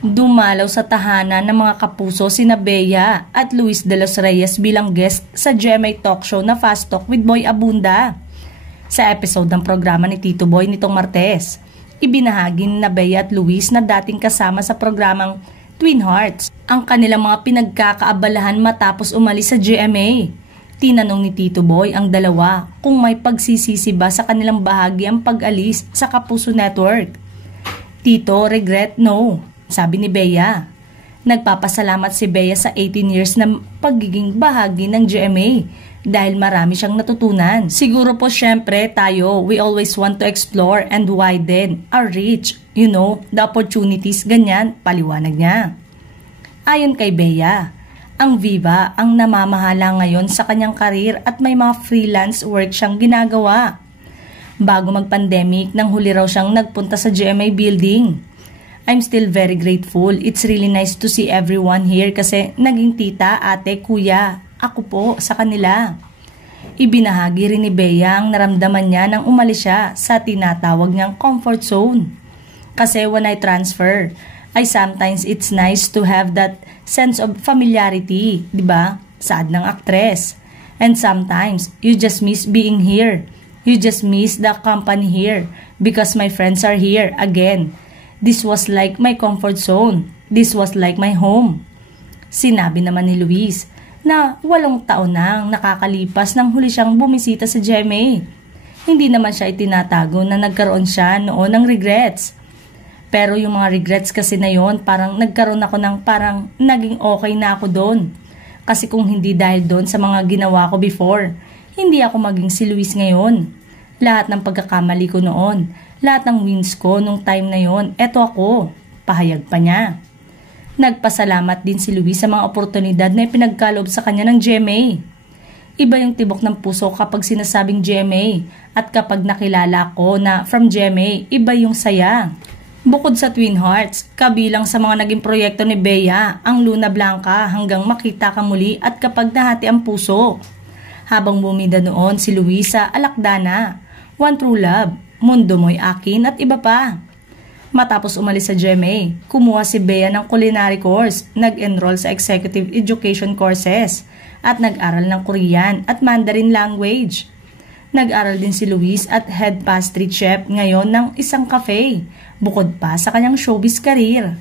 Dumalaw sa tahanan ng mga kapuso sina Bea at Luis de los Reyes bilang guest sa GMA Talk Show na Fast Talk with Boy Abunda. Sa episode ng programa ni Tito Boy nitong Martes, ibinahagi ni Bea at Luis na dating kasama sa programang Twin Hearts ang kanilang mga pinagkakaabalahan matapos umalis sa GMA. Tinanong ni Tito Boy ang dalawa kung may pagsisisi ba sa kanilang bahagi ang pag-alis sa Kapuso Network. Tito, regret no, sabi ni Bea. Nagpapasalamat si Bea sa 18 years na pagiging bahagi ng GMA dahil marami siyang natutunan. Siguro po syempre tayo, we always want to explore and widen our reach, the opportunities, ganyan, paliwanag niya. Ayon kay Bea, ang Viva ang namamahala ngayon sa kanyang karir at may mga freelance work siyang ginagawa. Bago mag-pandemic, nang huli raw siyang nagpunta sa GMA building. I'm still very grateful. It's really nice to see everyone here kasi naging tita, ate, kuya, ako po sa kanila. Ibinahagi rin ni Bea ang naramdaman niya nang umalis siya sa tinatawag niyang comfort zone. Kasi when I transfer, sometimes it's nice to have that sense of familiarity, di ba? Saad ng aktres. And sometimes, you just miss being here. You just miss the company here because my friends are here again. This was like my comfort zone. This was like my home. Sinabi naman ni Luis na 8 taon nang nakakalipas nang huli siyang bumisita sa GMA. Hindi naman siya itinatago na nagkaroon siya noon ng regrets. Pero yung mga regrets kasi na yon, parang nagkaroon ako ng parang naging okay na ako doon. Kasi kung hindi dahil doon sa mga ginawa ko before, hindi ako maging si Luis ngayon. Lahat ng pagkakamali ko noon, lahat ng wins ko nung time na yon, eto ako, pahayag pa niya. Nagpasalamat din si Luis sa mga oportunidad na ipinagkaloob sa kanya ng GMA. Iba yung tibok ng puso kapag sinasabing GMA at kapag nakilala ko na from GMA, iba yung saya. Bukod sa Twin Hearts, kabilang sa mga naging proyekto ni Bea ang Luna Blanca hanggang Makita Ka Muli at Kapag Nahati ang Puso. Habang bumida noon si Luisa Alakdana, One True Love, Mundo Mo'y Akin at iba pa. Matapos umalis sa GMA, kumuha si Bea ng culinary course, nag-enroll sa executive education courses at nag-aral ng Korean at Mandarin language. Nag-aral din si Luis at head pastry chef ngayon ng isang cafe, bukod pa sa kanyang showbiz career.